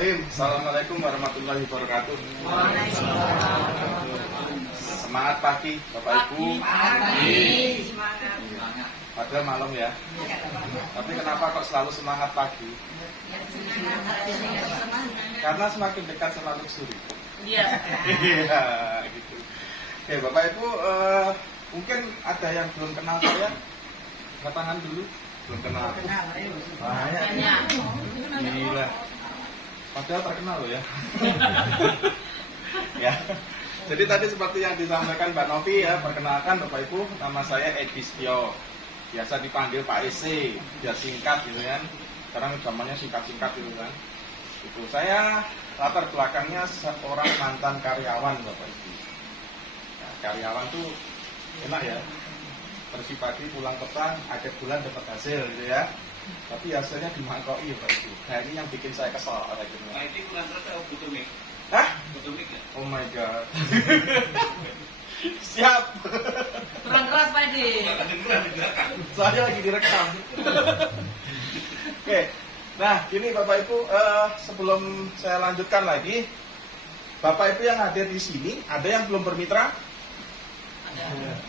Bismillahirrahmanirrahim. Assalamualaikum warahmatullahi wabarakatuh. Semangat pagi, Bapak Ibu. Padahal malam ya. Tapi kenapa kok selalu semangat pagi? Karena semakin dekat sama luxury. Iya. Iya, gitu. Oke, Bapak Ibu, mungkin ada yang belum kenal saya. Angkat tangan dulu. Belum kenal. Banyak. Gila. Padahal terkenal loh ya. Ya. Jadi tadi seperti yang disampaikan Mbak Novi ya, perkenalkan Bapak Ibu, nama saya Edi Setio. Biasa dipanggil Pak EC, biar singkat gitu kan. Sekarang zamannya singkat-singkat gitu kan. Itu saya latar belakangnya seorang mantan karyawan Bapak Ibu. Nah, karyawan tuh enak ya. Bersih pagi pulang petang, akhir bulan dapat hasil gitu ya. Tapi hasilnya dimangkoi Pak Ibu. Nah ini yang bikin saya kesal akhirnya. Nah ini bulan terus aku butuh mic. Hah? Butuh mic ya? Oh my god. Siap. Kurang keras Pak Edi. Saya lagi direkam. Oke. Nah, gini Bapak Ibu, sebelum saya lanjutkan lagi, Bapak Ibu yang hadir di sini, ada yang belum bermitra?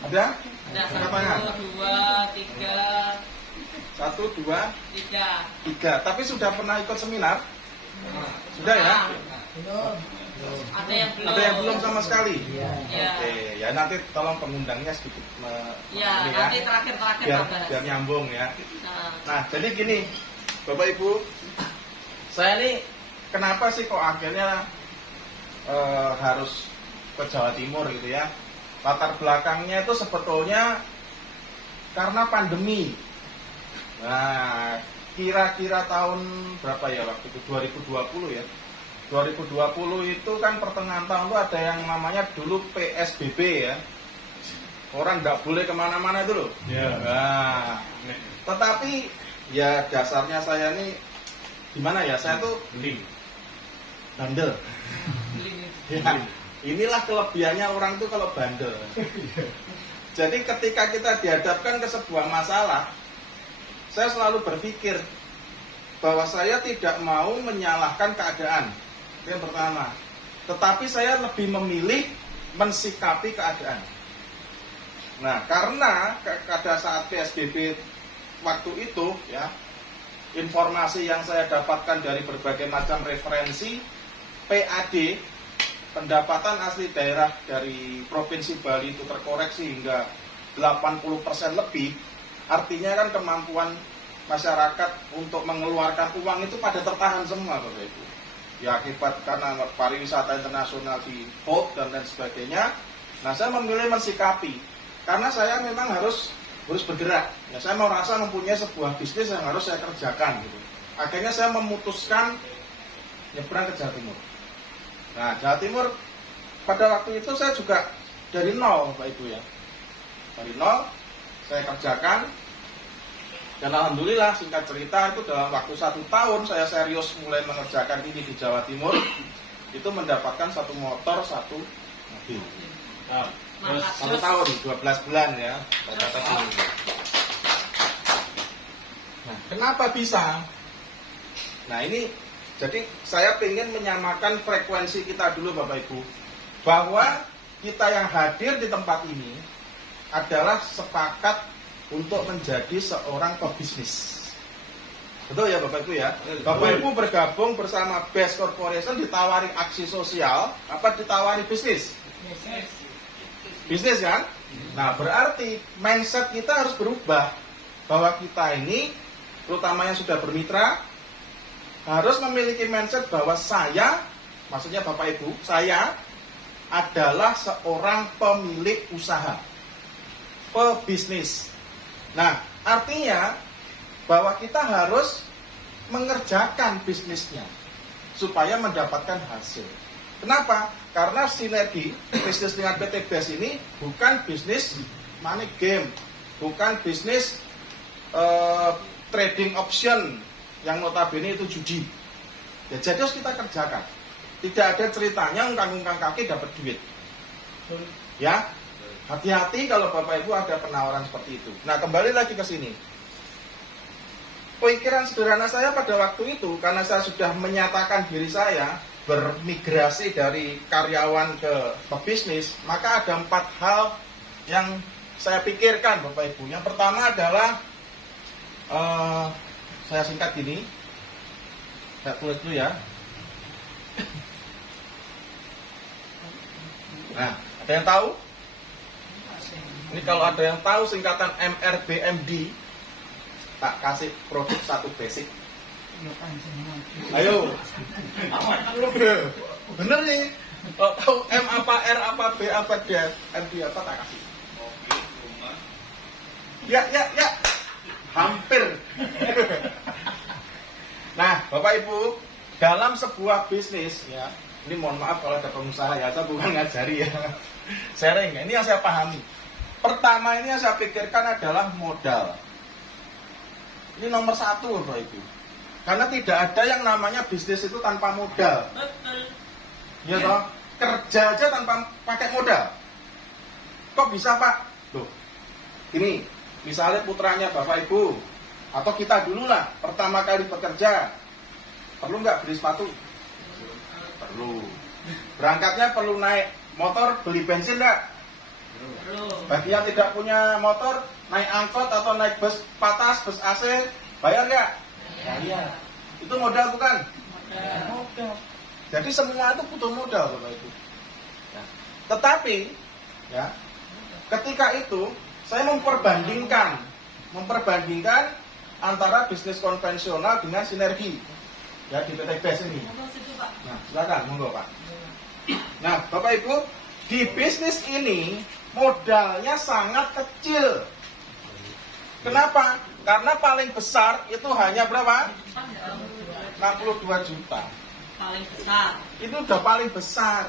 Ada? Ada Angkat 1, 2, 3, 1, 2, 3. 3. Tapi sudah pernah ikut seminar? Sudah ya? Ada yang belum. Ada yang belum sama sekali? Ya. Oke, ya nanti tolong pengundangnya sedikit Ya, ini nanti terakhir biar nyambung ya. Nah, Nah, jadi gini, Bapak Ibu, saya ini kenapa sih kok akhirnya harus ke Jawa Timur gitu ya? Latar belakangnya itu sebetulnya karena pandemi. Nah, kira-kira tahun berapa ya waktu itu? 2020 ya. 2020 itu kan pertengahan tahun itu ada yang namanya dulu PSBB ya. Orang nggak boleh kemana-mana itu loh. Ya. Nah, tetapi ya dasarnya saya ini gimana ya? Saya tuh bandel. Ya, inilah kelebihannya orang tuh kalau bandel. Jadi ketika kita dihadapkan ke sebuah masalah, saya selalu berpikir bahwa saya tidak mau menyalahkan keadaan. Itu yang pertama. Tetapi saya lebih memilih mensikapi keadaan. Nah, karena pada saat PSBB waktu itu ya, informasi yang saya dapatkan dari berbagai macam referensi, PAD, pendapatan asli daerah dari Provinsi Bali itu terkoreksi hingga 80% lebih. Artinya kan kemampuan masyarakat untuk mengeluarkan uang itu pada tertahan semua Bapak Ibu. Ya akibat karena pariwisata internasional di hold dan lain sebagainya. Nah saya memilih mensikapi karena saya memang harus bergerak. Ya saya merasa mempunyai sebuah bisnis yang harus saya kerjakan gitu. Akhirnya saya memutuskan nyebrang ke Jawa Timur. Nah Jawa Timur pada waktu itu saya juga dari nol Bapak Ibu ya. Dari nol saya kerjakan. Dan alhamdulillah singkat cerita itu dalam waktu 1 tahun saya serius mulai mengerjakan ini di Jawa Timur, itu mendapatkan 1 motor, 1 mobil. Nah, 1 tahun, 12 bulan ya. Nah, kenapa bisa? Nah ini, jadi saya ingin menyamakan frekuensi kita dulu Bapak Ibu, bahwa kita yang hadir di tempat ini adalah sepakat untuk menjadi seorang pebisnis. Betul ya Bapak Ibu ya? Bapak Ibu bergabung bersama Best Corporation ditawari aksi sosial, apa ditawari bisnis? Bisnis kan? Nah berarti mindset kita harus berubah. Bahwa kita ini, terutama yang sudah bermitra, harus memiliki mindset bahwa saya, maksudnya Bapak Ibu, saya adalah seorang pemilik usaha, pebisnis. Nah, artinya bahwa kita harus mengerjakan bisnisnya supaya mendapatkan hasil. Kenapa? Karena sinergi bisnis dengan PT BES ini bukan bisnis money game, bukan bisnis trading option yang notabene itu judi. Ya, jadi harus kita kerjakan. Tidak ada ceritanya ungkang-ungkang kaki dapat duit. Ya, hati-hati kalau Bapak Ibu ada penawaran seperti itu. Nah, kembali lagi ke sini. pikiran sederhana saya pada waktu itu, karena saya sudah menyatakan diri saya bermigrasi dari karyawan ke pebisnis, maka ada 4 hal yang saya pikirkan Bapak Ibu. Yang pertama adalah saya singkat gini, saya tulis dulu ya. Nah, ada yang tahu? Ini kalau ada yang tahu singkatan MRBMD, tak kasih produk 1 basic. Ayo. Bener nih. Kalau tahu M apa R apa B apa D MD apa tak kasih. Mobil, rumah. Ya. Hampir. Nah, Bapak Ibu, dalam sebuah bisnis ya, ini mohon maaf kalau ada pengusaha ya, saya bukan ngajari ya. Sharing, ini yang saya pahami. Pertama ini yang saya pikirkan adalah modal. Ini nomor 1 Bapak Ibu. Karena tidak ada yang namanya bisnis itu tanpa modal. Betul. Ya toh, kerja aja tanpa pakai modal. Kok bisa Pak? Loh, ini misalnya putranya Bapak Ibu, atau kita dulu lah, pertama kali bekerja, perlu nggak beli sepatu? Perlu. Berangkatnya perlu naik motor, beli bensin nggak? Perlu. Bagi yang tidak punya motor, naik angkot atau naik bus patas, bus AC, bayar nggak? Bayar. Itu modal bukan? Modal. Jadi semua itu butuh modal Bapak Ibu. Ya. Tetapi, ya, ketika itu saya memperbandingkan antara bisnis konvensional dengan sinergi. Ya, di PT BES ini. Nah, silakan, monggo Pak. Nah, Bapak Ibu, di bisnis ini modalnya sangat kecil. Kenapa? Karena paling besar itu hanya berapa? 62 juta. Paling besar. Itu udah paling besar.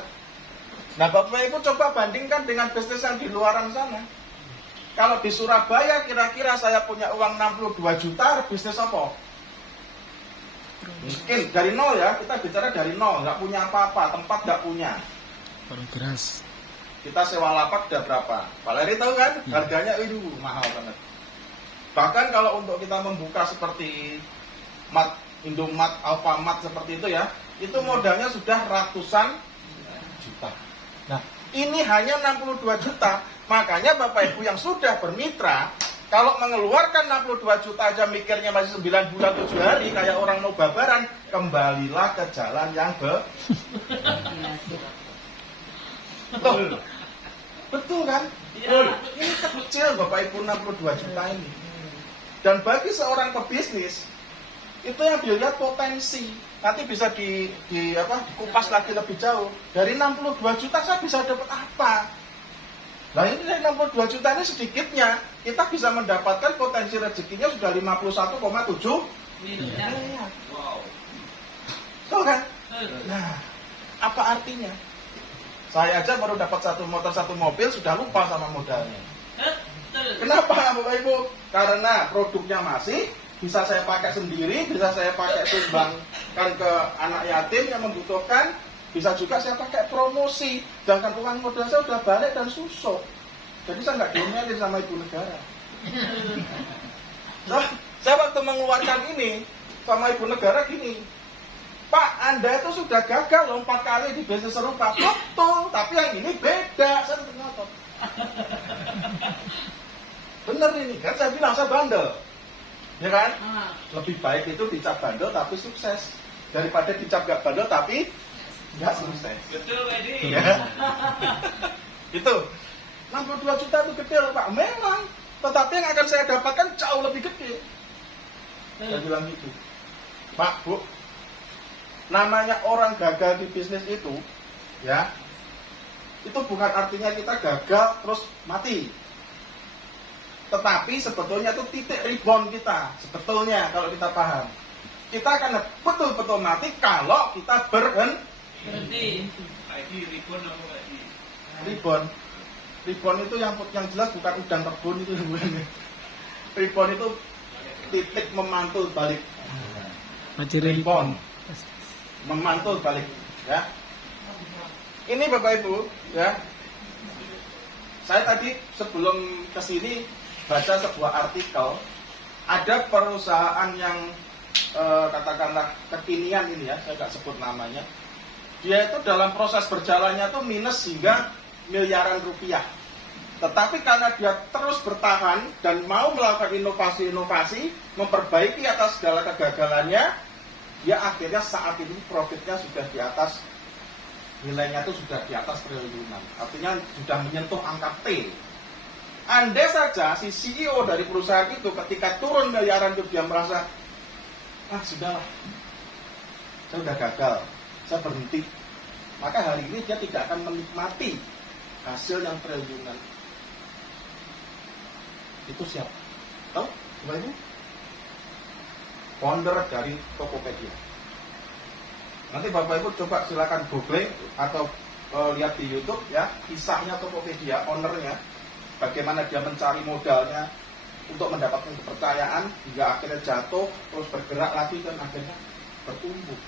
Nah, Bapak Ibu coba bandingkan dengan bisnis yang di luaran sana. Kalau di Surabaya kira-kira saya punya uang 62 juta, bisnis apa? Mungkin dari nol ya, kita bicara dari nol, nggak punya apa-apa, tempat nggak punya. Keras. Kita sewa lapak udah berapa? Pak Leri tahu kan? Harganya itu mahal banget. Bahkan kalau untuk kita membuka seperti Mart, Indomart, Alfamart seperti itu ya, itu modalnya sudah ratusan juta. Nah, ini hanya 62 juta. Makanya Bapak Ibu yang sudah bermitra, kalau mengeluarkan 62 juta aja mikirnya masih 9 bulan 7 hari kayak orang mau babaran, kembalilah ke jalan yang Loh, betul kan? Iya. Ini kecil Bapak Ibu 62 juta ini. Dan bagi seorang pebisnis, itu yang dilihat potensi. Nanti bisa dikupas lagi lebih jauh. Dari 62 juta saya bisa dapat apa? Nah, ini dari 62 juta ini sedikitnya kita bisa mendapatkan potensi rezekinya sudah 51,7 miliar. Wow. Tahu kan? Betul. Nah, apa artinya? Saya aja baru dapat 1 motor 1 mobil sudah lupa sama modalnya. Betul. Kenapa Bapak Ibu? Karena produknya masih bisa saya pakai sendiri, bisa saya pakai sumbangkan ke anak yatim yang membutuhkan, bisa juga saya pakai promosi. Sedangkan uang modal saya sudah balik dan susuk. Jadi saya nggak diomelin sama ibu negara. Saya waktu mengeluarkan ini sama ibu negara gini, Pak, Anda itu sudah gagal loh 4 kali di bisnis serupa. Betul, tapi yang ini beda. Saya ngotot. Bener ini, kan saya bilang saya bandel. Ya kan? Lebih baik itu dicap bandel tapi sukses daripada dicap gak bandel tapi gak sukses. Betul, Wedi. Ya. Itu 62 juta itu gede loh Pak. Memang, tetapi yang akan saya dapatkan jauh lebih gede. Saya bilang gitu. Pak, Bu, namanya orang gagal di bisnis itu, ya, itu bukan artinya kita gagal terus mati. Tetapi sebetulnya itu titik rebound kita. Sebetulnya kalau kita paham, kita akan betul-betul mati kalau kita Berhenti. ID ribon apa lagi? Rebound. Rebound itu yang jelas bukan udang rebun itu sebenarnya. Rebound itu titik memantul balik. Rebound. Memantul balik, ya. Ini Bapak Ibu, ya. Saya tadi sebelum kesini baca sebuah artikel ada perusahaan yang katakanlah kekinian ini ya, saya nggak sebut namanya. Dia itu dalam proses berjalannya tuh minus hingga miliaran rupiah. Tetapi karena dia terus bertahan dan mau melakukan inovasi-inovasi, memperbaiki atas segala kegagalannya, dia akhirnya saat ini profitnya sudah di atas, nilainya itu sudah di atas triliunan. Artinya sudah menyentuh angka T. Andai saja si CEO dari perusahaan itu ketika turun miliaran itu dia merasa, sudahlah, saya sudah gagal, saya berhenti. Maka hari ini dia tidak akan menikmati hasil yang triliunan. Itu siapa? Tahu? Coba Ibu? Founder dari Tokopedia. Nanti Bapak Ibu coba silakan googling atau lihat di YouTube ya, kisahnya Tokopedia, ownernya, bagaimana dia mencari modalnya untuk mendapatkan kepercayaan hingga akhirnya jatuh, terus bergerak lagi dan akhirnya bertumbuh.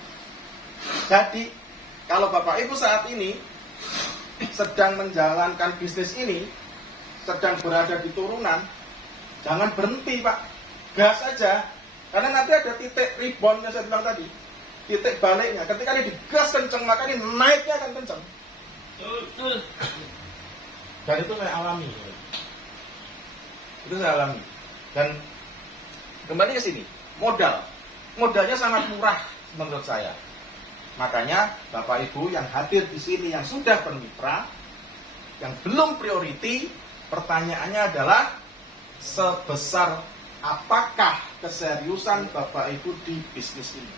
Jadi kalau Bapak Ibu saat ini sedang menjalankan bisnis ini, sedang berada di turunan, jangan berhenti Pak, gas aja. Karena nanti ada titik reboundnya saya bilang tadi, titik baliknya. Ketika ini digas kenceng, maka ini naiknya akan kenceng. Betul. Dan itu saya alami. Itu saya alami. Dan kembali ke sini, modalnya sangat murah menurut saya. Makanya Bapak Ibu yang hadir di sini yang sudah bermitra, yang belum priority, pertanyaannya adalah sebesar apakah keseriusan Bapak Ibu di bisnis ini?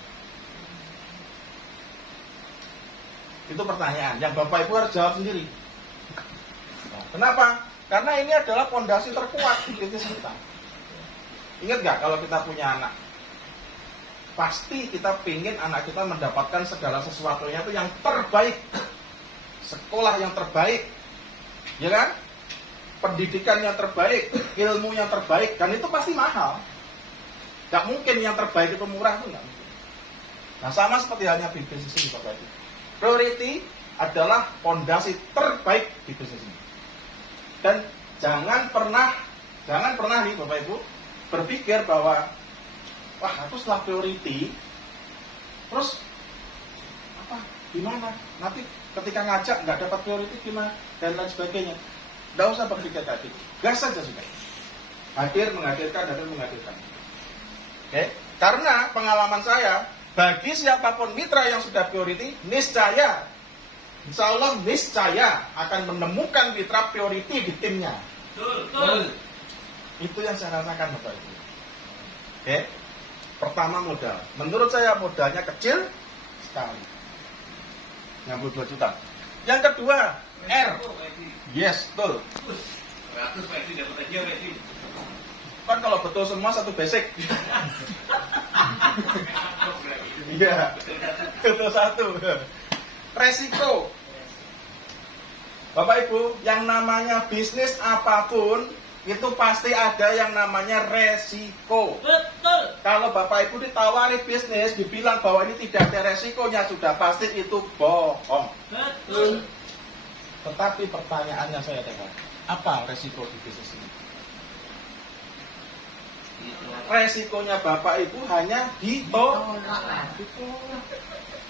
Itu pertanyaan yang Bapak Ibu harus jawab sendiri. Nah, kenapa? Karena ini adalah fondasi terkuat di bisnis kita. Ingat gak kalau kita punya anak? Pasti kita pengen anak kita mendapatkan segala sesuatunya itu yang terbaik. Sekolah yang terbaik. Ya kan? Pendidikan yang terbaik, ilmu yang terbaik, dan itu pasti mahal. Gak mungkin yang terbaik itu murah, itu gak mungkin. Nah sama seperti halnya di bisnis ini Bapak Ibu. Priority adalah fondasi terbaik di bisnis ini. Dan jangan pernah nih Bapak Ibu berpikir bahwa aku setelah priority, terus gimana? Nanti ketika ngajak nggak dapat priority gimana? Dan lain sebagainya. Nggak usah berpikir kayak gitu. Gas saja sudah. Menghadirkan. Oke? Karena pengalaman saya, bagi siapapun mitra yang sudah priority, niscaya, insya Allah niscaya akan menemukan mitra priority di timnya. Betul. Itu yang saya rasakan Bapak Ibu. Oke? Pertama modal. Menurut saya modalnya kecil sekali. 62 juta. Yang kedua, R. Yes, betul. 100 Pak Edi dapat aja Pak Edi. Kan kalau betul semua satu basic. Iya. Betul satu. Resiko. Bapak Ibu, yang namanya bisnis apapun itu pasti ada yang namanya resiko. Betul. Kalau Bapak Ibu ditawari bisnis, dibilang bahwa ini tidak ada resikonya, sudah pasti itu bohong. Betul. Tetapi pertanyaannya saya adalah, apa resiko di bisnis ini? Resikonya Bapak Ibu hanya ditolak.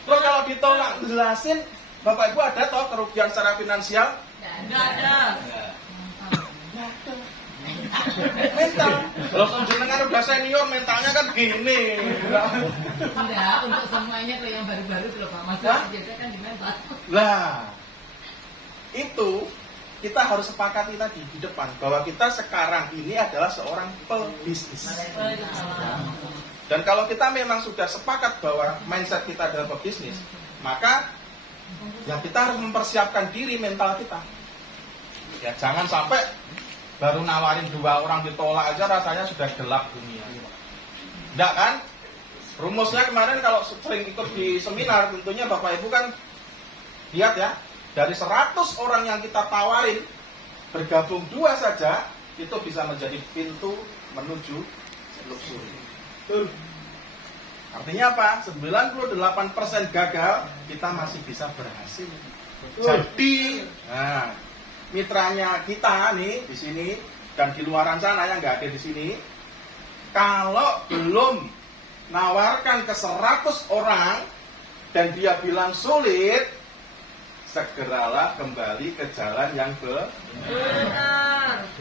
Terus kalau ditolak, jelasin, Bapak Ibu ada toh kerugian secara finansial? Nggak ada. Mental. Kalau jenengan udah senior, mentalnya kan gini. Enggak, untuk semuanya kalau yang baru-baru kalau Pak Mas biasanya kan di mental. Lah, itu kita harus sepakati tadi di depan bahwa kita sekarang ini adalah seorang pebisnis. Dan kalau kita memang sudah sepakat bahwa mindset kita adalah pebisnis, maka ya kita harus mempersiapkan diri mental kita. Ya jangan sampai baru nawarin 2 orang ditolak aja rasanya sudah gelap dunia. Enggak kan? Rumusnya kemarin kalau sering ikut di seminar, tentunya Bapak Ibu kan lihat ya, dari 100 orang yang kita tawarin, bergabung 2 saja, itu bisa menjadi pintu menuju luxury. Artinya apa? 98% gagal, kita masih bisa berhasil. Jadi, mitranya kita nih di sini dan di luaran sana yang nggak ada di sini, kalau belum nawarkan ke 100 orang dan dia bilang sulit, segeralah kembali ke jalan yang Benar.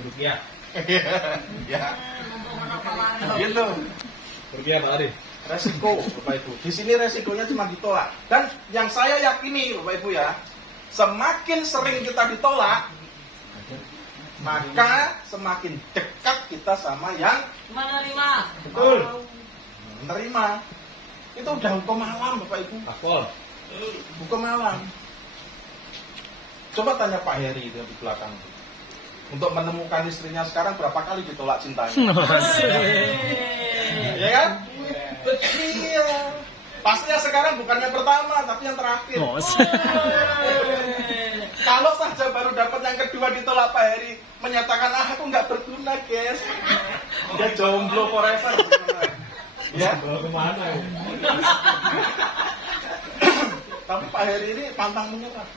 Rupiah. ya, Mumpung ono kawan. gitu. Rupiah Pak Adi. Resiko, Bapak Ibu. Di sini resikonya cuma ditolak. Dan yang saya yakini, Bapak Ibu ya, semakin sering kita ditolak, maka semakin dekat kita sama yang Menerima. Betul. menerima. Itu udah hukum alam, Bapak Ibu. Akpol. Hukum alam. Coba tanya Pak Heri itu di belakang. Untuk menemukan istrinya sekarang berapa kali ditolak cintanya? Ya kan? Iya. Pastinya sekarang bukan yang pertama, tapi yang terakhir. Kalau saja baru dapat yang kedua ditolak, Pak Heri menyatakan aku nggak berguna, guys. Dia jomblo forever. Ya. Bawa kemana ya? Tapi Pak Heri ini pantang menyerah.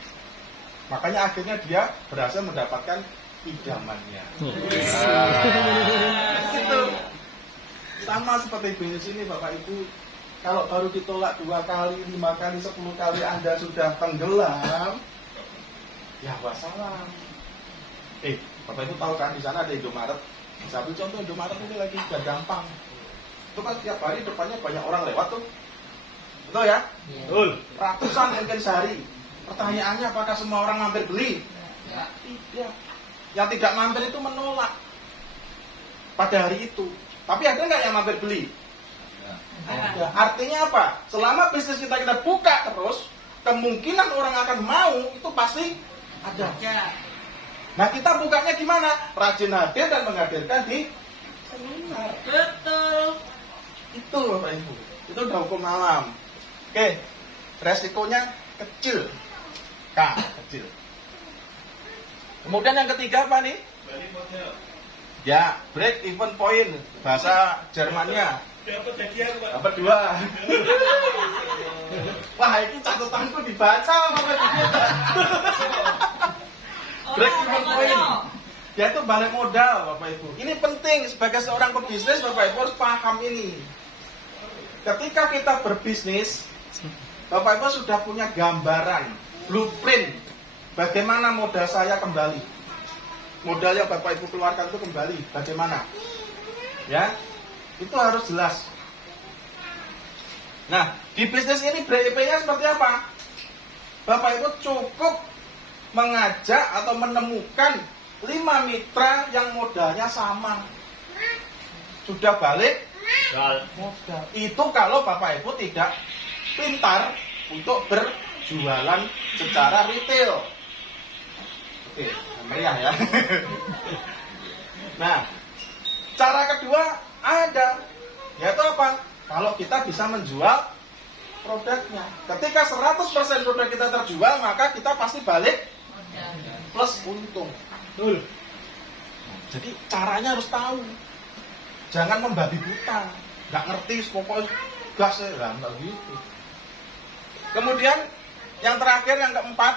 Makanya akhirnya dia berhasil mendapatkan idamannya. Gitu. Sama seperti bisnis ini, Bapak Ibu. Kalau baru ditolak 2 kali, 5 kali, 10 kali Anda sudah tenggelam, ya wassalam. Bapak Ibu tahu kan di sana ada Indomaret. Saya ambil contoh Indomaret ini lagi gak gampang. Itu kan tiap hari depannya banyak orang lewat tuh. Betul ya? Betul. Ratusan mungkin sehari. Pertanyaannya apakah semua orang mampir beli? Tidak. Yang tidak mampir itu menolak pada hari itu. Tapi ada nggak yang mampir beli? Ada. Artinya apa? Selama bisnis kita buka terus, kemungkinan orang akan mau itu pasti ada. Nah, kita bukanya gimana? Rajin hadir dan menghadirkan di seminar. Betul. Itu Bapak Ibu. Itu udah hukum alam. Oke. Resikonya kecil. Kecil. Kemudian yang ketiga apa nih? Balik model. Ya, break even point. Bahasa Jermannya. Dapat hadiah Pak. Dapat 2. Wah, ini catatanku dibaca Bapak Ibu. Break even point. Yaitu balik modal Bapak Ibu. Ini penting sebagai seorang pebisnis, Bapak Ibu harus paham ini. Ketika kita berbisnis, Bapak Ibu sudah punya gambaran, blueprint bagaimana modal saya kembali. Modal yang Bapak Ibu keluarkan itu kembali bagaimana? Ya, itu harus jelas. Nah, di bisnis ini BIP-nya seperti apa? Bapak Ibu cukup mengajak atau menemukan 5 mitra yang modalnya sama. Sudah balik modal. Itu kalau Bapak Ibu tidak pintar untuk berjualan secara retail. Oke, meriah ya. Nah, cara kedua ada, yaitu apa? Kalau kita bisa menjual produknya. Ketika 100% produk kita terjual, maka kita pasti balik plus untung. Betul. Jadi caranya harus tahu. Jangan membabi buta. Nggak ngerti, pokoknya gas ya, nggak gitu. Kemudian yang terakhir, yang keempat,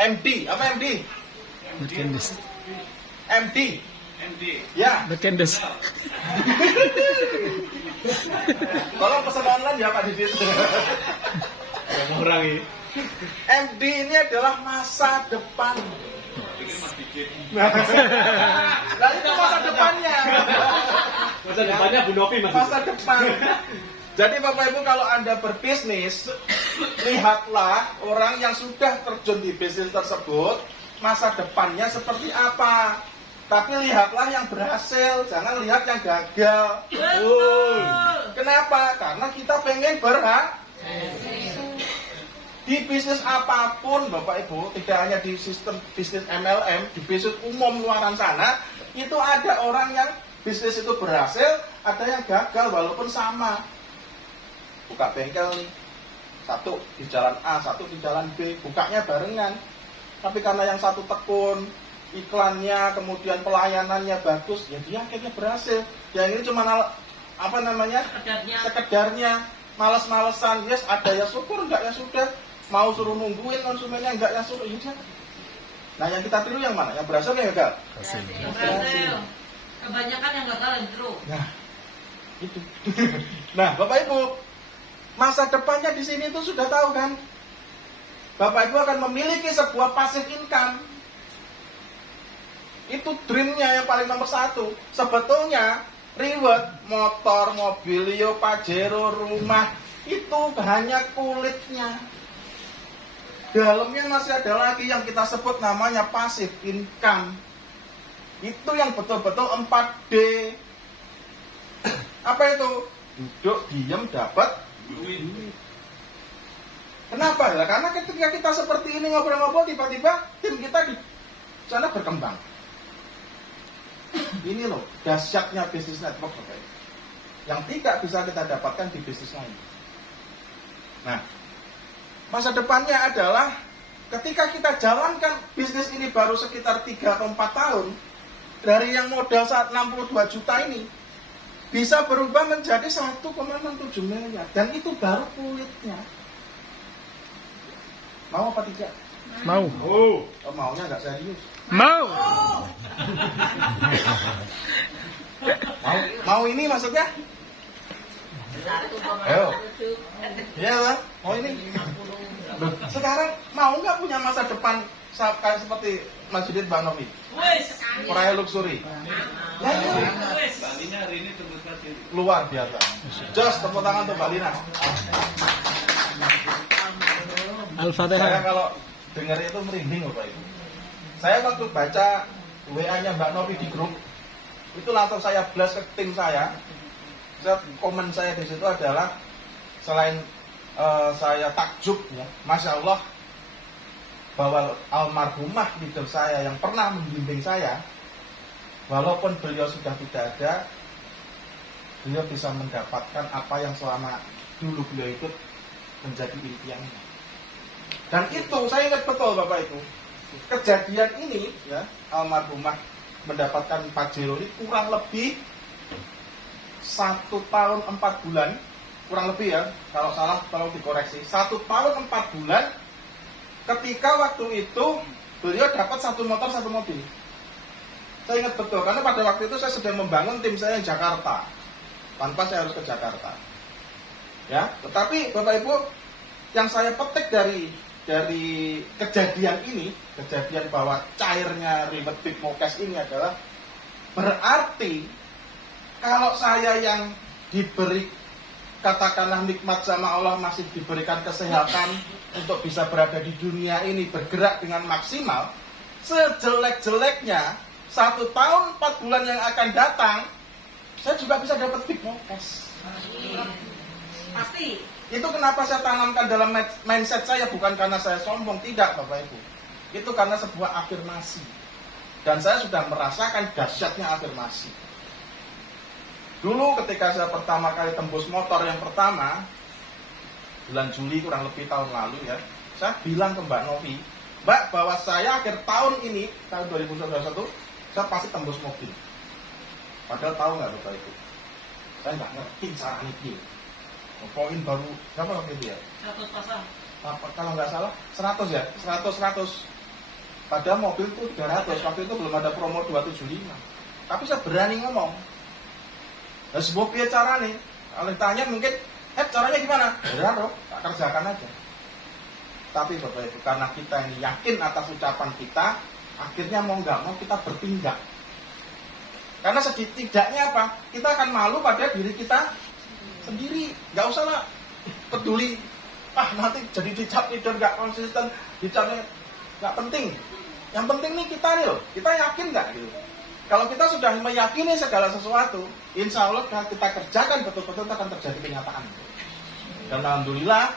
MD. Apa MD? Merchandise. MD. MD. Ya, Merchandise. tolong pesan online ya Pak Didit. Yang orang ini. MD ini adalah masa depan. Pikir Mas Dikit. Nah, itu masa depannya. Masa depannya Bu Novi Mas. Masa depan. Jadi Bapak Ibu kalau Anda berbisnis, lihatlah orang yang sudah terjun di bisnis tersebut, masa depannya seperti apa. Tapi lihatlah yang berhasil, jangan lihat yang gagal. Betul. Kenapa? Karena kita pengen berhasil. Di bisnis apapun Bapak Ibu, tidak hanya di sistem bisnis MLM, di bisnis umum luaran sana, itu ada orang yang bisnis itu berhasil, ada yang gagal walaupun sama. Buka bengkel nih, satu di jalan A, satu di jalan B, bukanya barengan. Tapi karena yang satu tekun, iklannya, kemudian pelayanannya bagus, ya dia akhirnya berhasil. Yang ini cuma sekedarnya, males-malesan, yes ada ya syukur, enggak ya sudah. Mau suruh nungguin konsumennya, enggak ya suruh, ya. Nah yang kita tiru yang mana? Yang berhasil yang gagal? Yang berhasil. Kebanyakan yang gagal yang terus. Nah Itu. Nah, Bapak Ibu, masa depannya di sini itu sudah tahu kan? Bapak Ibu akan memiliki sebuah passive income. Itu dreamnya yang paling nomor satu. Sebetulnya reward, motor, mobilio, pajero, rumah itu hanya kulitnya. Dalamnya masih ada lagi yang kita sebut namanya passive income. Itu yang betul-betul 4D. Apa itu? Duduk, diem, dapat duit. Kenapa ya? Karena ketika kita seperti ini ngobrol-ngobrol, tiba-tiba tim kita di sana berkembang. Ini loh dahsyatnya bisnis network, Bapak. Yang tidak bisa kita dapatkan di bisnis lain. Nah, masa depannya adalah ketika kita jalankan bisnis ini baru sekitar 3 atau 4 tahun, dari yang modal saat 62 juta ini bisa berubah menjadi 1,67 miliar. Dan itu baru kulitnya. Mau apa tidak? Mau. Oh, maunya nggak serius. Mau. Mau ini maksudnya? Satu Ayo. tujuh. Iya lah, mau ini. Loh, sekarang mau nggak punya masa depan kayak seperti Masjid Banovi? Wes. Korea luxury. Ya, iya. Wes. Balinya hari ini tembus hati. Luar biasa. Jos, tepuk tangan untuk Mbak Lina. Saya Al-Fatihah. kalau dengar itu merinding Bapak Ibu. Saya waktu baca WA-nya Mbak Novi di grup, itu langsung saya blast ke tim saya. Komen saya di situ adalah selain saya takjub ya, Masya Allah, bahwa almarhumah leader saya yang pernah membimbing saya, walaupun beliau sudah tidak ada, beliau bisa mendapatkan apa yang selama dulu beliau ikut menjadi impiannya. Dan itu saya ingat betul Bapak Ibu, kejadian ini ya, almarhumah mendapatkan Pajero ini kurang lebih 1 tahun 4 bulan, kurang lebih ya, kalau salah tolong dikoreksi, 1 tahun 4 bulan ketika waktu itu beliau dapat 1 motor 1 mobil. Saya ingat betul, karena pada waktu itu saya sedang membangun tim saya di Jakarta, tanpa saya harus ke Jakarta. Ya, tetapi Bapak Ibu, yang saya petik dari kejadian ini, kejadian bahwa cairnya ribet big mokes ini adalah berarti kalau saya yang diberi katakanlah nikmat sama Allah, masih diberikan kesehatan untuk bisa berada di dunia ini bergerak dengan maksimal, sejelek-jeleknya 1 tahun 4 bulan yang akan datang saya juga bisa dapat big mokes. Pasti. Itu kenapa saya tanamkan dalam mindset saya, bukan karena saya sombong, tidak Bapak Ibu. Itu karena sebuah afirmasi. Dan saya sudah merasakan dahsyatnya afirmasi. Dulu ketika saya pertama kali tembus motor yang pertama, bulan Juli kurang lebih tahun lalu ya, saya bilang ke Mbak Novi, Mbak, bahwa saya akhir tahun ini, tahun 2021, saya pasti tembus mobil. Padahal tahu nggak Bapak Ibu? Saya nggak ngerti caranya gini. Poin baru berapa waktu itu ya? 100 pasang. Kalau nggak salah 100 ya, 100. Padahal mobil itu 300, waktu itu belum ada promo 275. Tapi saya berani ngomong. Nah, sebuah biaya cara nih, kalau ditanya mungkin, caranya gimana? Ya roh, tak kerjakan aja. Tapi Bapak Ibu, karena kita ini yakin atas ucapan kita, akhirnya mau nggak mau kita bertindak. Karena setidaknya apa? Kita akan malu pada diri kita sendiri, nggak usah lah peduli. Nanti jadi dicap leader nggak konsisten, dicapnya nggak penting. Yang penting nih kita real, kita yakin nggak gitu. Kalau kita sudah meyakini segala sesuatu, insya Allah kita kerjakan betul-betul akan terjadi kenyataan. Dan alhamdulillah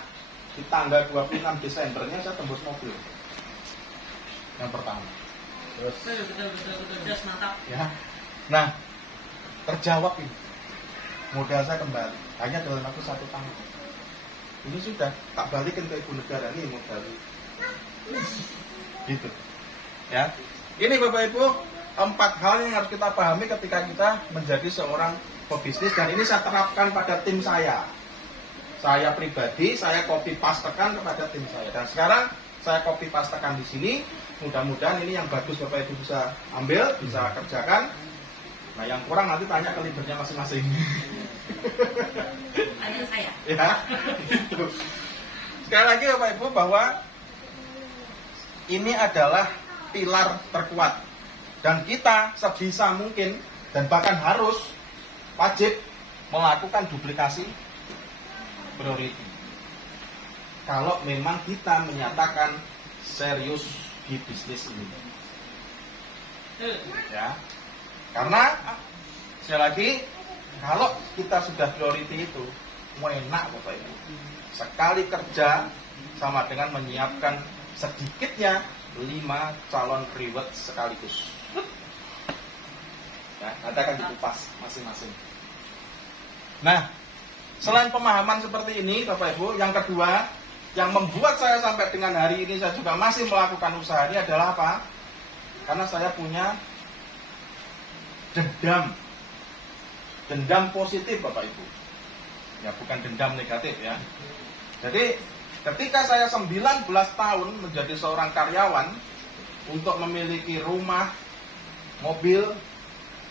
di tanggal 26 Desembernya saya tembus mobil yang pertama. Terus, Betul. Just mantap. ya, nah terjawab ini. Modal saya kembali hanya dalam waktu 1 tahun. Ini sudah tak balikin ke ibu negara, nih modal gitu ya. Ini Bapak Ibu 4 hal yang harus kita pahami ketika kita menjadi seorang pebisnis, dan ini saya terapkan pada tim saya pribadi. Saya copy pastekan kepada tim saya, dan sekarang saya copy pastekan di sini. Mudah-mudahan ini yang bagus Bapak Ibu bisa ambil, bisa kerjakan. Nah yang kurang nanti tanya ke leadernya masing-masing. Hanya saya. Ya, gitu. Sekali lagi Bapak Ibu bahwa ini adalah pilar terkuat dan kita sebisa mungkin dan bahkan harus wajib melakukan duplikasi priority. Kalau memang kita menyatakan serius di bisnis ini, ya, karena sekali lagi kalau kita sudah priority itu enak Bapak Ibu. Sekali kerja sama dengan menyiapkan sedikitnya 5 calon reward sekaligus. Ya, nanti akan dikupas masing-masing. Nah, selain pemahaman seperti ini Bapak Ibu, yang kedua yang membuat saya sampai dengan hari ini saya juga masih melakukan usaha ini adalah apa? Karena saya punya dendam positif Bapak Ibu. Ya, bukan dendam negatif ya. Jadi ketika saya 19 tahun menjadi seorang karyawan, untuk memiliki rumah, mobil,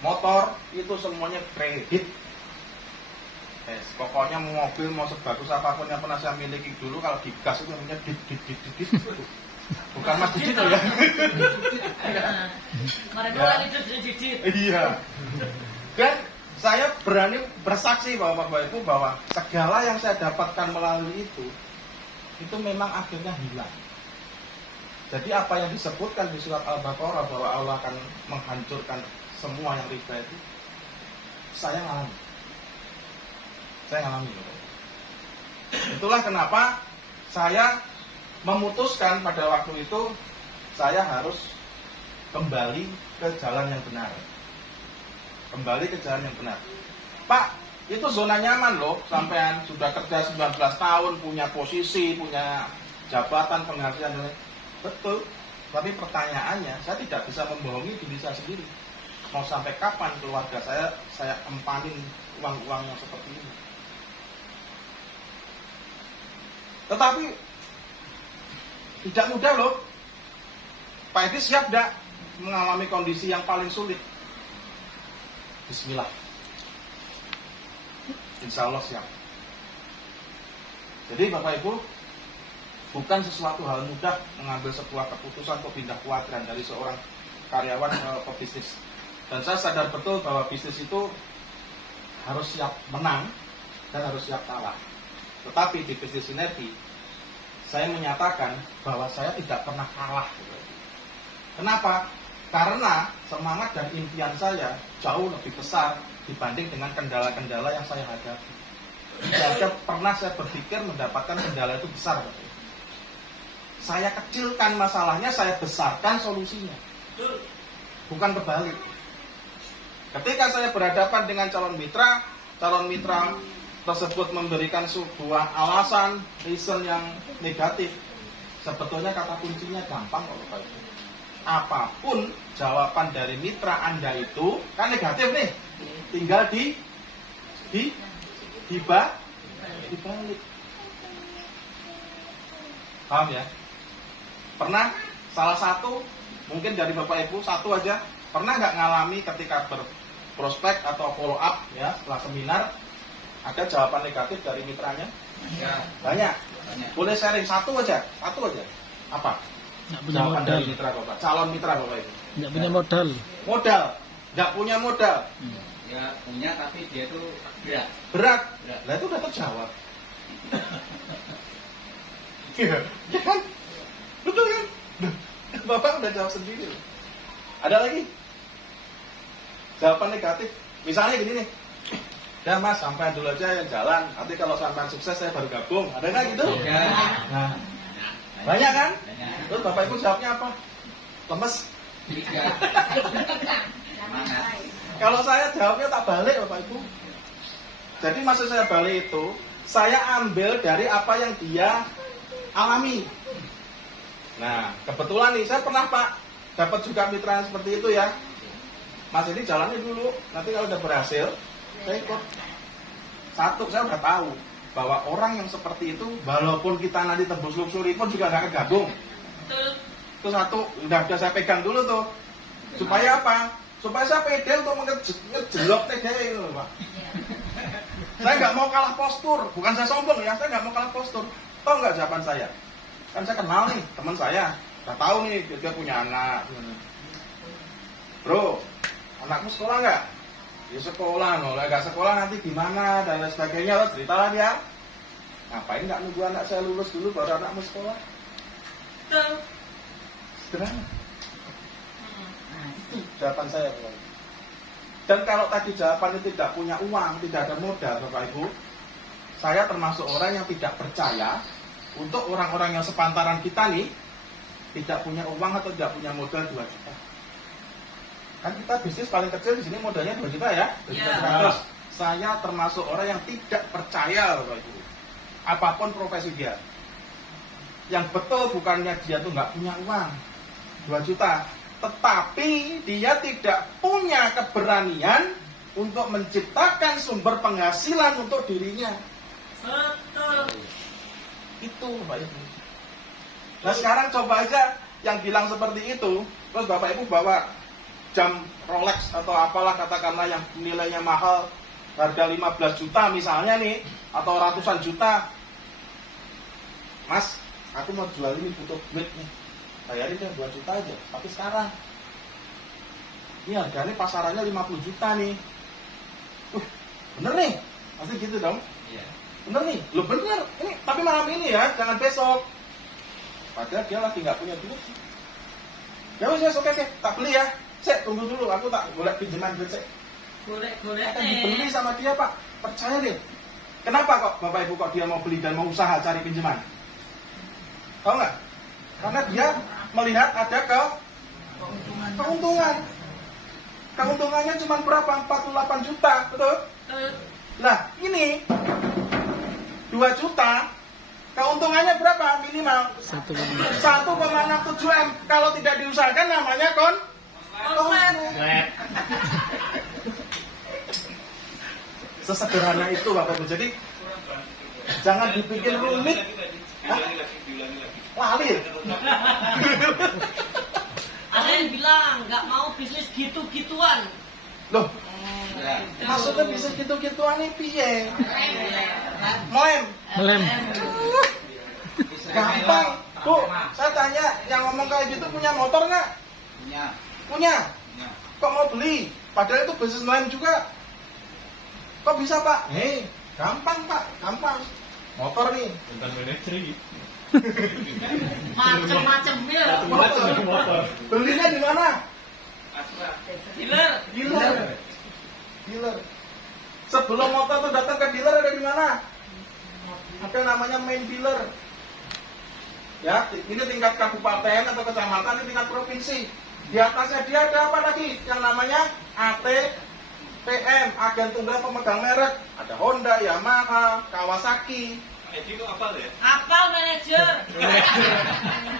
motor, itu semuanya kredit. Pokoknya mobil mau sebagus apapun yang pernah saya miliki dulu, kalau digas itu namanya dit. Bukan Mas Didit ya. Mereka lari didit. Iya. Dan saya berani bersaksi bahwa Bapak Ibu bahwa segala yang saya dapatkan melalui itu memang akhirnya hilang. Jadi apa yang disebutkan di surat Al-Baqarah bahwa Allah akan menghancurkan semua yang riba itu, saya ngalami. Itulah kenapa saya memutuskan pada waktu itu saya harus kembali ke jalan yang benar. Pak, itu zona nyaman loh, sampean sudah kerja 19 tahun, punya posisi, punya jabatan, penghasilan. Betul, tapi pertanyaannya, saya tidak bisa membohongi diri saya sendiri. Mau sampai kapan keluarga saya empanin uang-uang yang seperti ini? Tetapi tidak mudah loh. Pak Edi siap tidak mengalami kondisi yang paling sulit? Bismillah. Insya Allah siap. Jadi Bapak Ibu, bukan sesuatu hal mudah mengambil sebuah keputusan atau pindah kuadran dari seorang karyawan ke pebisnis. Dan saya sadar betul bahwa bisnis itu harus siap menang dan harus siap kalah. Tetapi di bisnis sinergi, saya menyatakan bahwa saya tidak pernah kalah. Kenapa? Karena semangat dan impian saya jauh lebih besar dibanding dengan kendala-kendala yang saya hadapi. Tidak pernah saya berpikir mendapatkan kendala itu besar. Saya kecilkan masalahnya, saya besarkan solusinya. Bukan kebalik. Ketika saya berhadapan dengan calon mitra tersebut memberikan sebuah alasan, reason yang negatif, sebetulnya kata kuncinya gampang kalau Bapak Ibu. Apapun jawaban dari mitra Anda itu kan negatif nih, tinggal dibalik. Paham ya? Pernah salah satu, mungkin dari Bapak Ibu satu aja, pernah nggak ngalami ketika berprospek atau follow up ya setelah seminar, ada jawaban negatif dari mitranya? Ya. Banyak. Boleh sharing satu aja. Apa? Nggak punya Jawaban modal. dari mitra Bapak, calon mitra Bapak Ibu. Nggak punya modal. Nggak punya modal. Ya punya tapi dia tuh berat. Berat. Lah itu udah terjawab. Iya kan? Betul kan? Bapak udah jawab sendiri. Ada lagi? Jawaban negatif. Misalnya gini nih. Ya Mas, sampai dulu aja yang jalan. Nanti kalau sampai sukses saya baru gabung. Ada nggak gitu? Ya. Nah, banyak kan? Banyak. Terus Bapak Ibu jawabnya apa? Lemes. Tiga. Semangat. Kalau saya jawabnya tak balik Bapak Ibu. Jadi maksud saya balik itu, saya ambil dari apa yang dia alami. Nah, kebetulan nih, saya pernah Pak dapat juga mitra yang seperti itu ya. Mas ini jalannya dulu, nanti kalau udah berhasil, saya ikut. Satu, saya udah tahu bahwa orang yang seperti itu, walaupun kita nanti tembus luxury pun juga gak kegabung. Betul. Itu satu, udah saya pegang dulu tuh. Supaya apa? Supaya saya pede untuk ngejelok TDI itu Pak. Saya nggak mau kalah postur, bukan saya sombong ya, saya nggak mau kalah postur. Tahu nggak jawaban saya? Kan saya kenal nih teman saya, udah tahu nih dia punya anak. Bro, anakmu sekolah nggak? Ya sekolah, nggak sekolah nanti gimana dan lain sebagainya. Lo ceritalah dia. Ngapain nggak nunggu anak saya lulus dulu baru anakmu sekolah? Betul. Sederhana. Nah, itu. Jawaban saya. Dan kalau tadi jawabannya tidak punya uang, tidak ada modal, Bapak Ibu, saya termasuk orang yang tidak percaya untuk orang-orang yang sepantaran kita nih tidak punya uang atau tidak punya modal 2 juta. Kan kita bisnis paling kecil di sini modalnya 2 juta ya. 2 juta Ya. 100. Saya termasuk orang yang tidak percaya, Bapak Ibu. Apapun profesi dia. Yang betul bukannya dia tuh nggak punya uang 2 juta, tetapi dia tidak punya keberanian untuk menciptakan sumber penghasilan untuk dirinya. Betul. Itu Bapak Ibu. Nah sekarang coba aja yang bilang seperti itu, terus Bapak Ibu bawa jam Rolex atau apalah katakanlah yang nilainya mahal, harga 15 juta misalnya nih, atau ratusan juta. Mas, aku mau jual ini, butuh duit nih, bayarin deh 2 juta aja, tapi sekarang ini harganya pasarannya 50 juta nih. Bener nih, pasti gitu dong. Iya. Bener nih, lo bener. Ini tapi malam ini ya, jangan besok. Padahal dia lagi nggak punya duit. Ya wes, oke, tak beli ya. Cek, tunggu dulu, aku tak golek pinjaman duit cek. Golek-golek Akan dibeli sama dia Pak, percaya deh. Kenapa kok Bapak Ibu kok dia mau beli dan mau usaha cari pinjaman? Tahu nggak? Karena dia melihat ada keuntungan. Keuntungannya cuma berapa? 48 juta, betul? Nah, ini 2 juta, keuntungannya berapa minimal? 1,67 M. Kalau tidak diusahakan namanya konslet. Sesederhana itu Bapak Ibu. Jadi jangan dibikin rumit. Lali. Ada yang bilang nggak mau bisnis gitu-gituan. Loh, Ya. maksudnya bisa gitu-gituan nih piye? Moem. Melem. Gampang. Bu, saya tanya, yang ngomong kayak gitu punya motor nggak? Punya. Punya. Punya. Kok mau beli? Padahal itu bisnis lain juga. Kok bisa Pak? Gampang Pak, gampang. Motor nih. Macem-macem ya. Motor. Belinya di mana? Dealer. Dealer. Sebelum motor tuh datang ke dealer ada di mana? Ada namanya main dealer. Ya, ini tingkat kabupaten atau kecamatan, ini tingkat provinsi. Di atasnya dia ada apa lagi? Yang namanya ATPM, agen tunggal pemegang merek. Ada Honda, Yamaha, Kawasaki. Itu apa ya? Apal manajer.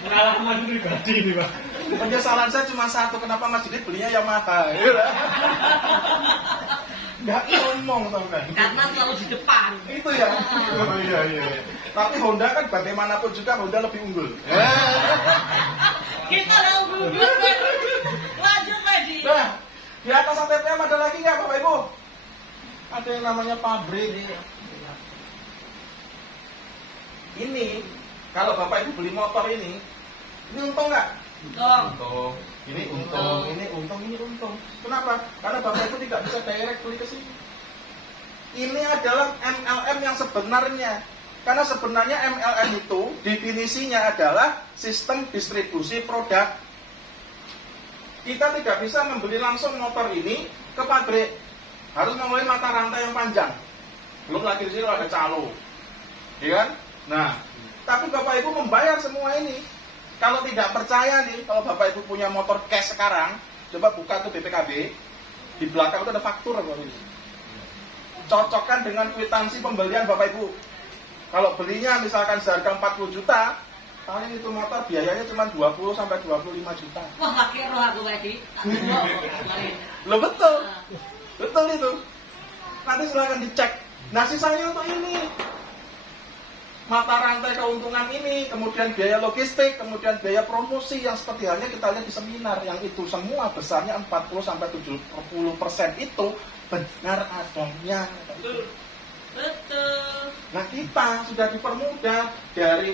Pengalaman pribadi nih Pak. Penyesalan saya cuma satu, kenapa Mas Didit belinya Yamaha? Nggak ngomong sampai. Karena selalu di depan. Itu ya. Oh, iya. Tapi Honda kan bagaimanapun juga Honda lebih unggul. Kita udah unggul. Lanjut lagi. Nah, di atas ATPM ada lagi nggak Bapak Ibu? Ada yang namanya pabrik. Ini kalau Bapak Ibu beli motor ini untung nggak? Untung. Ini untung. Kenapa? Karena Bapak Ibu tidak bisa direct beli ke sini. Ini adalah MLM yang sebenarnya. Karena sebenarnya MLM itu definisinya adalah sistem distribusi produk. Kita tidak bisa membeli langsung motor ini ke pabrik. Harus melalui mata rantai yang panjang. Belum lagi di sini ada calo. Iya kan? Nah, tapi Bapak Ibu membayar semua ini. Kalau tidak percaya nih, kalau Bapak Ibu punya motor cash sekarang, coba buka tuh BPKB. Di belakang itu ada faktur Bapak Ibu. Cocokkan dengan kwitansi pembelian Bapak Ibu. Kalau belinya misalkan seharga 40 juta, paling itu motor biayanya cuma 20 sampai 25 juta. Wah, pakai roh aku lagi. Loh betul. Betul itu. Nanti silahkan dicek. Nah sisanya untuk ini. Mata rantai keuntungan ini, kemudian biaya logistik, kemudian biaya promosi yang seperti halnya kita lihat di seminar, yang itu semua besarnya 40-70% itu benar adanya. Betul. Nah kita sudah dipermudah dari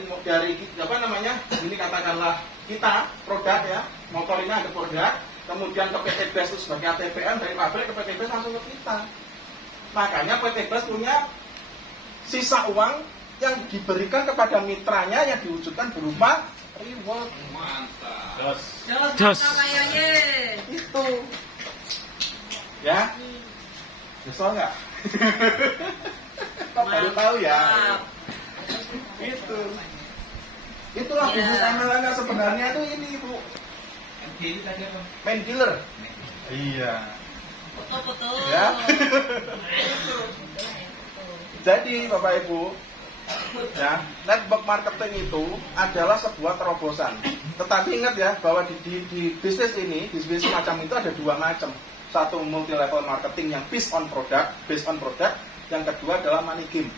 apa namanya, ini katakanlah kita produk ya, motor ini ada produk, kemudian ke PT BES itu sebagai ATPM, dari pabrik ke PT BES langsung ke kita. Makanya PT BES punya sisa uang yang diberikan kepada mitranya yang diwujudkan berupa reward. Mantap. Jelas Jos. kayaknya. Itu ya, nyesel nggak? Kok baru tahu ya? Itulah Ya. bisnis MLM-nya sebenarnya itu ini Bu, MG itu tadi apa? main dealer. Iya. Betul. Ya. Jadi Bapak Ibu, ya, network marketing itu adalah sebuah terobosan. Tetapi ingat ya bahwa di bisnis ini, di bisnis macam itu ada dua macam. Satu multi level marketing yang based on product. Yang kedua adalah money game.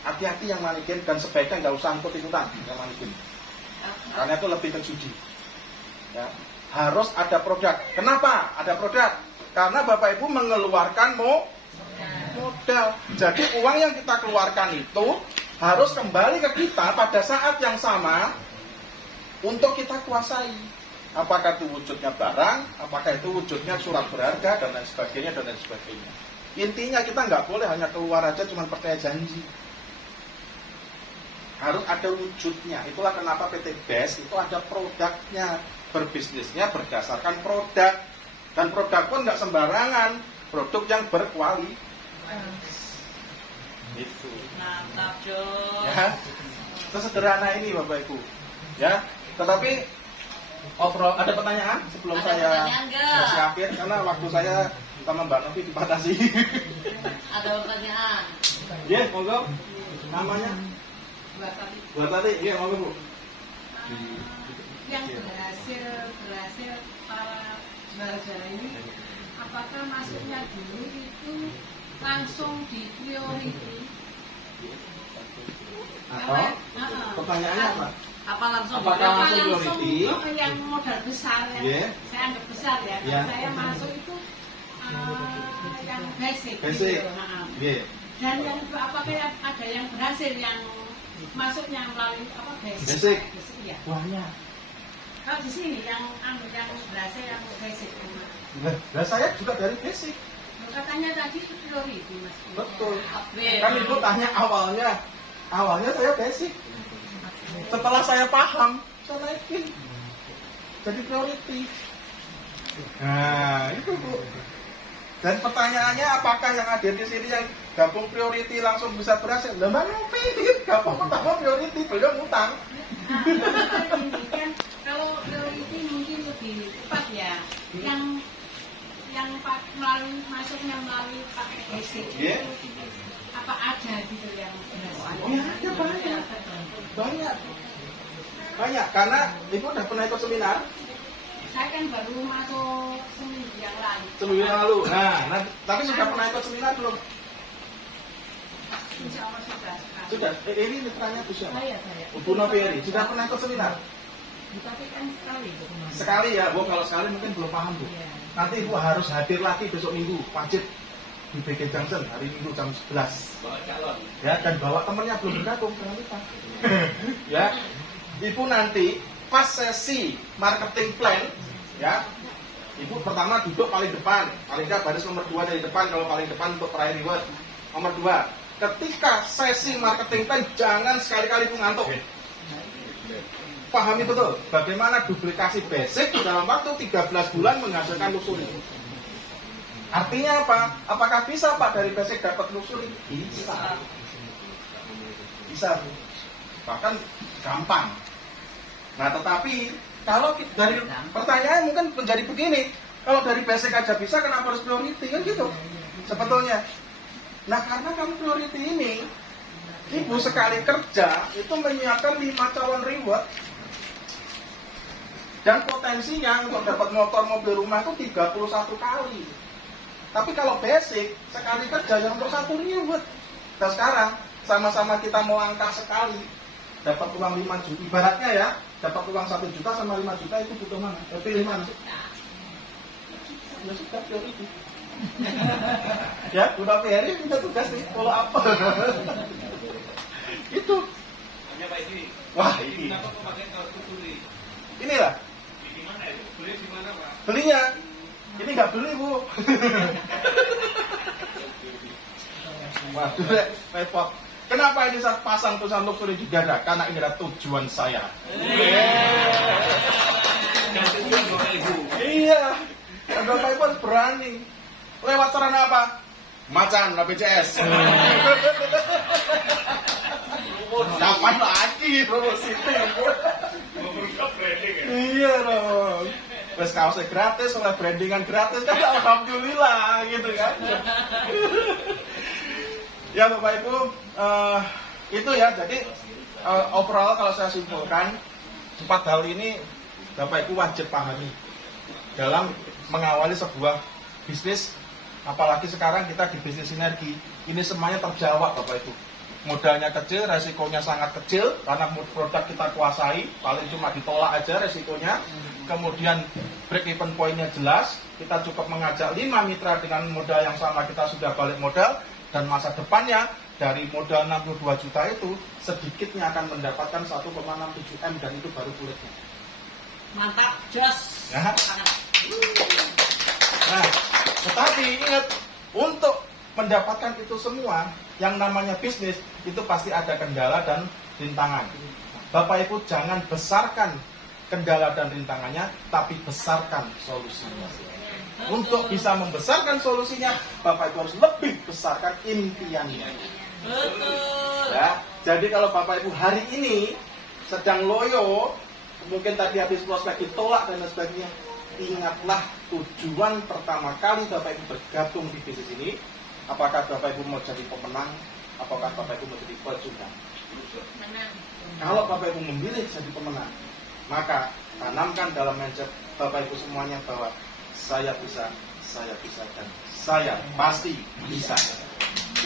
Hati-hati yang money game dan sebaiknya nggak usah ikut-ikutan yang money game. Karena itu lebih ke judi. Ya. Harus ada produk. Kenapa ada produk? Karena Bapak Ibu mengeluarkan modal. Jadi uang yang kita keluarkan itu harus kembali ke kita pada saat yang sama untuk kita kuasai. Apakah itu wujudnya barang, apakah itu wujudnya surat berharga, dan lain sebagainya, dan lain sebagainya. Intinya kita nggak boleh hanya keluar aja cuma percaya janji. Harus ada wujudnya. Itulah kenapa PT BES itu ada produknya. Berbisnisnya berdasarkan produk. Dan produk pun nggak sembarangan. Produk yang berkualitas. Itu. Mantap, Jos. Ya. Sesederhana ini Bapak Ibu. Ya. Tetapi overall ada pertanyaan sebelum Ada saya pertanyaan nggak? kasih akhir karena waktu saya sama Mbak Novi dibatasi. Ada pertanyaan. Ya, monggo. Namanya buat tadi. Iya, monggo Bu. Yang berhasil para juara-juara ini, apakah masuknya dulu itu langsung di priority? Atau pertanyaannya apa? Apa langsung? Apakah Apa langsung langsung priority? yang modal besar yang Yeah. saya anggap besar ya? Kalau Yeah. saya masuk itu yang basic. Basic. Gitu. Nah, Iya. dan yang kedua, apakah ada yang berhasil yang masuknya melalui apa basic? Basic. Ya. Banyak. Kalau di sini yang berhasil yang basic. Nah, saya juga dari basic. Katanya tadi itu priority Mas. Betul. Upgrade. Kan Ibu tanya awalnya saya basic. Setelah saya paham, saya naikin jadi priority. Nah, itu Bu. Dan pertanyaannya apakah yang ada di sini yang gabung priority langsung bisa berhasil? Lah Mbak Novi, gabung pertama priority, beliau ngutang. Nah, ini kan kalau priority mungkin lebih tepat ya. Yang masuknya melalui pakai basic. Iya. Apa ada gitu yang berhasil? Oh, ya, ada banyak. Banyak, karena Ibu udah pernah ikut seminar Saya kan baru masuk seminggu yang lalu. seminggu yang lalu. Nah, tapi sudah pernah ikut seminar belum? Insya Allah sudah. Sudah. Ini mitranya Bu siapa? Saya. Bu Novi, sudah pernah ikut seminar? Tapi kan sekali itu kemarin. Sekali ya, Bu. Kalau sekali mungkin belum paham, Bu. Iya. Nanti Ibu harus hadir lagi besok Minggu, wajib di BG Junction hari Minggu jam 11. Bawa calon. Ya, dan bawa temennya belum bergabung, jangan lupa. Ya, Ibu nanti pas sesi marketing plan, ya, Ibu pertama duduk paling depan, paling nggak baris nomor 2 dari depan, kalau paling depan untuk terakhir reward. Nomor 2, ketika sesi marketing plan jangan sekali-kali Ibu ngantuk. Pahami betul bagaimana duplikasi basic dalam waktu 13 bulan menghasilkan lusuri. Artinya apa? Apakah bisa Pak dari basic dapat lusuri? Bisa. Bisa. Bahkan gampang. Nah, tetapi kalau dari pertanyaan mungkin menjadi begini, kalau dari basic aja bisa, kenapa harus priority kan gitu? Sebetulnya. Nah, karena kamu priority ini, Ibu sekali kerja itu menyiapkan 5 calon reward. Dan potensinya untuk dapat motor, mobil, rumah itu 31 kali. Tapi kalau basic, sekali kerja yang untuk 1 reward. Dan sekarang, sama-sama kita melangkah sekali, dapat uang 5 juta. Ibaratnya ya, dapat uang 1 juta sama 5 juta itu butuh mana? Pilih mana? Ya sudah, priority. Ya, Bunda Ferry minta tugas nih, follow up. Itu. Hanya Pak ini. Wah, ini. Kenapa pakai kaos kuturi? Inilah Di mana itu? Beli di mana Pak? belinya. Ini nggak beli, Bu. Waduh, repot. Kenapa ini saya pasang tulisan luxury di dada? Karena ini adalah tujuan saya. Dan tujuan Bapak Ibu. Iya. Dan Bapak Ibu harus berani. Lewat sarana apa? Macan, BPJS. Kapan lagi promosi? Memperlukan branding ya. Iya dong. Terus kaosnya gratis, oleh brandingan gratis kan alhamdulillah gitu kan. Ya Bapak Ibu, itu ya. Jadi overall kalau saya simpulkan 4 hal ini Bapak Ibu wajib pahami dalam mengawali sebuah bisnis. Apalagi sekarang kita di bisnis sinergi, ini semuanya terjawab Bapak Ibu. Modalnya kecil, resikonya sangat kecil karena produk kita kuasai, paling cuma ditolak aja resikonya. Kemudian break even point-nya jelas, kita cukup mengajak 5 mitra dengan modal yang sama, kita sudah balik modal, dan masa depannya dari modal 62 juta itu sedikitnya akan mendapatkan 1,67 M dan itu baru kulitnya. Mantap, jos. Ya. Nah, tetapi ingat, untuk mendapatkan itu semua, yang namanya bisnis, itu pasti ada kendala dan rintangan. Bapak Ibu jangan besarkan kendala dan rintangannya, tapi besarkan solusinya. Untuk bisa membesarkan solusinya, Bapak Ibu harus lebih besarkan impiannya. Betul. Ya, jadi kalau Bapak Ibu hari ini sedang loyo, mungkin tadi habis prospek ditolak dan lain sebagainya, ingatlah tujuan pertama kali Bapak Ibu bergabung di bisnis ini. Apakah Bapak Ibu mau jadi pemenang? Apakah Bapak Ibu mau jadi pejuang? Kalau Bapak Ibu memilih jadi pemenang, maka tanamkan dalam mindset Bapak Ibu semuanya bahwa saya bisa, dan saya pasti bisa.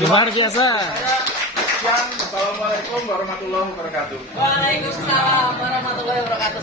Luar biasa. Sekian, Assalamualaikum warahmatullahi wabarakatuh. Waalaikumsalam warahmatullahi wabarakatuh.